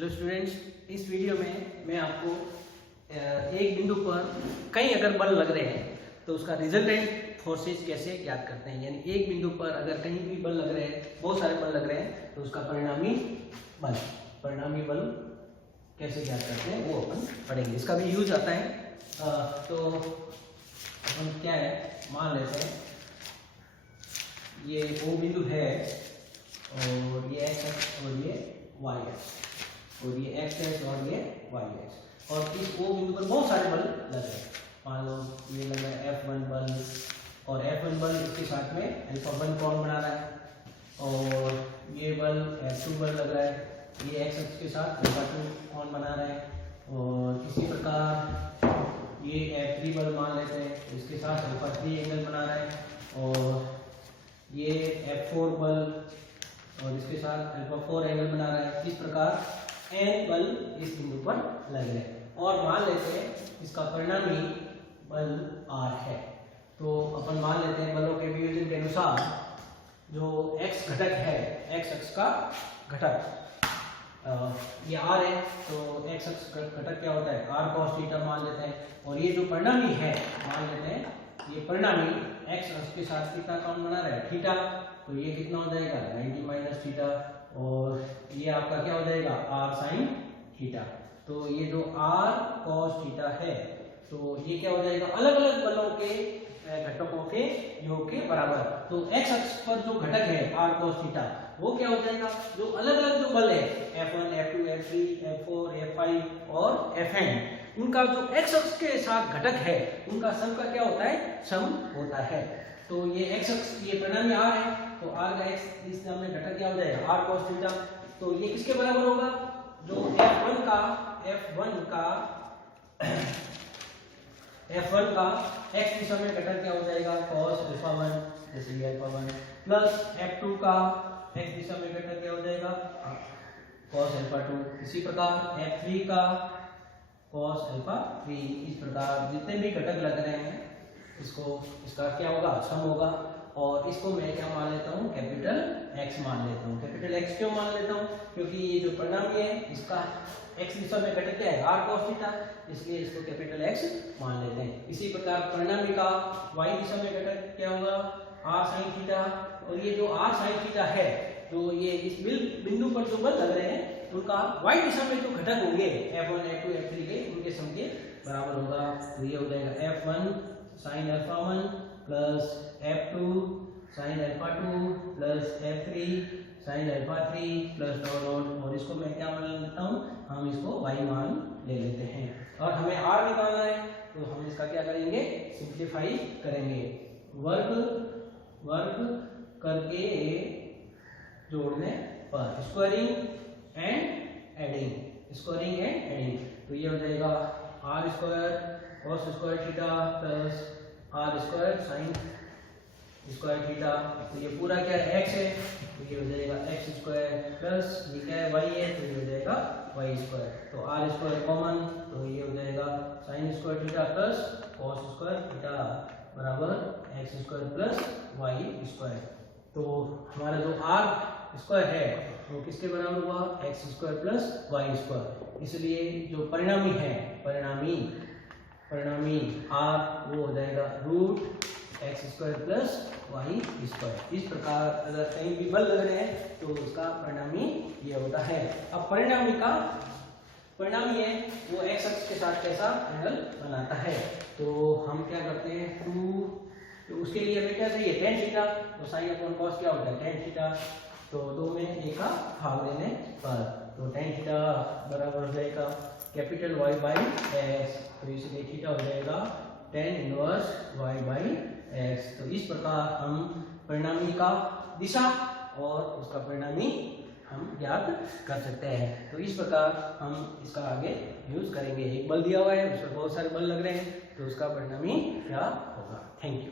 Hello students, इस video में मैं आपको एक बिंदु पर कई अगर बल लग रहे हैं तो उसका रिजल्टेंट फोर्सेज कैसे ज्ञात करते हैं। यानी एक बिंदु पर अगर कहीं भी बल लग रहे हैं, बहुत सारे बल लग रहे हैं, तो उसका परिणामी बल कैसे ज्ञात करते हैं वो अपन पढ़ेंगे। इसका भी यूज आता है। तो अपन क्या है, मान लेते हैं ये वो बिंदु है और ये एक्स और ये वाई एक्स, और ये एक्स एक्स और ये वाई एक्स, और इस ओ बिंदु पर बहुत सारे बल लग रहे हैं। मान लो ये लग रहा है F1 बल, और F1 बल इसके साथ में अल्फा 1 कोण बना रहा है, और ये बल F2 बल लग रहा है, ये एक्स एक्स के साथ अल्फा 2 कोण बना रहा है, और इसी प्रकार ये F3 बल मान लेते हैं, इसके साथ अल्फा 3 एंगल बना रहा है, और ये F4 बल और इसके साथ अल्फा 4 एंगल बना रहा है। इस प्रकार n बल इस बिंदु पर लग रहे हैं, और मान लेते हैं इसका परिणामी बल r है। तो अपन मान लेते हैं बलों के वियोजन के अनुसार जो x घटक है, x अक्ष का घटक ये r है, तो x अक्ष घटक क्या होता है, r cos थीटा मान लेते हैं, और ये जो परिणामी है मान लेते हैं ये परिणामी x अक्ष के साथ कितना कोण बना रहा है, थीटा, तो ये कितना हो जाएगा 90 माइनस थीटा, और ये आपका क्या हो जाएगा r sin थीटा। तो ये जो r cos थीटा है, तो ये क्या हो जाएगा अलग अलग बलों के घटकों के योग के बराबर। तो x अक्ष पर जो घटक है r cos थीटा वो क्या हो जाएगा, जो अलग अलग जो बल है F1 F2 F3 F4 F5 और Fn, उनका जो x अक्ष के साथ घटक है उनका सम का क्या होता है, सम होता है। तो ये x अक्ष ये परिणामी r है, तो r का x इस सम में घटक क्या हो जाएगा r cos थीटा। तो ये किसके बराबर होगा, जो F1 का x दिशा में घटक क्या हो जाएगा cos अल्फा 1, जैसे ये अल्फा 1, प्लस F2 का x दिशा में घटक क्या हो जाएगा cos अल्फा 2। इसी प्रकार F3 का cos अल्फा 3। इस प्रकार जितने भी घटक लग रहे हैं इसका क्या होगा, सम होगा, और इसको मैं क्या मान लेता हूँ, कैपिटल X मान लेता हूँ। कैपिटल X क्यों मान लेता हूँ, क्योंकि ये जो परिणामी है इसका x दिशा में घटक क्या है r cos थीटा, इसलिए इसको कैपिटल X मान लेते हैं। इसी प्रकार परिणामी का y दिशा में घटक क्या होगा r sin थीटा, और ये जो r sin थीटा है, तो ये इस बिंदु पर जो बल लग रहे हैं उनका y दिशा में जो घटक होंगे F1 F2 F3 के, उनके सम के बराबर होगा। तो ये हो जाएगा F1 sin alpha 1 plus F2 sin alpha 2 plus F3 sin alpha 3 plus dot, और इसको मैं क्या मान लेता हूँ, हम इसको y मान ले लेते हैं, और हमें r निकालना है, तो हम इसका क्या करेंगे, सिंप्लीफाई करेंगे, वर्ग करके जोड़ने पर, स्क्वायरिंग एंड एडिंग, तो ये हो जाएगा r square cos square theta plus r square sin square theta. तो ये पूरा क्या है, x है, तो ये हो जाएगा x स्क्वायर प्लस ये क्या है y है, तो ये हो जाएगा y स्क्वायर। तो r स्क्वायर कॉमन, तो ये हो जाएगा sin square theta plus cos square theta बराबर x square plus y square. तो हमारा जो r स्क्वायर है वो किसके बराबर हुआ, x square plus y square. इसलिए जो परिणामी है, परिणामी r वो हो जाएगा root x square plus y square. इस प्रकार अगर कहीं भी बल लग रहे हैं तो उसका परिणामी ये होता है। अब परिणामी है वो एक्स अक्ष के साथ कैसा एंगल बनाता है, तो हम क्या करते हैं, 2, तो उसके लिए हमें क्या चाहिए, tan थीटा, तो साइन अपॉन कॉस क्या होता है tan थीटा, तो 2 में a का भाग देने पर, तो tan थीटा बराबर हो जाएगा कैपिटल Y बाई एक्स, तो इसलिए थीटा हो जाएगा tan inverse Y by x. तो इस प्रकार हम परिणामी का दिशा और उसका परिणामी हम ज्ञात कर सकते हैं। तो इस प्रकार हम इसका आगे यूज करेंगे। एक बल दिया हुआ है, उस पर बहुत सारे बल लग रहे हैं, तो उसका परिणामी क्या होगा। Thank you.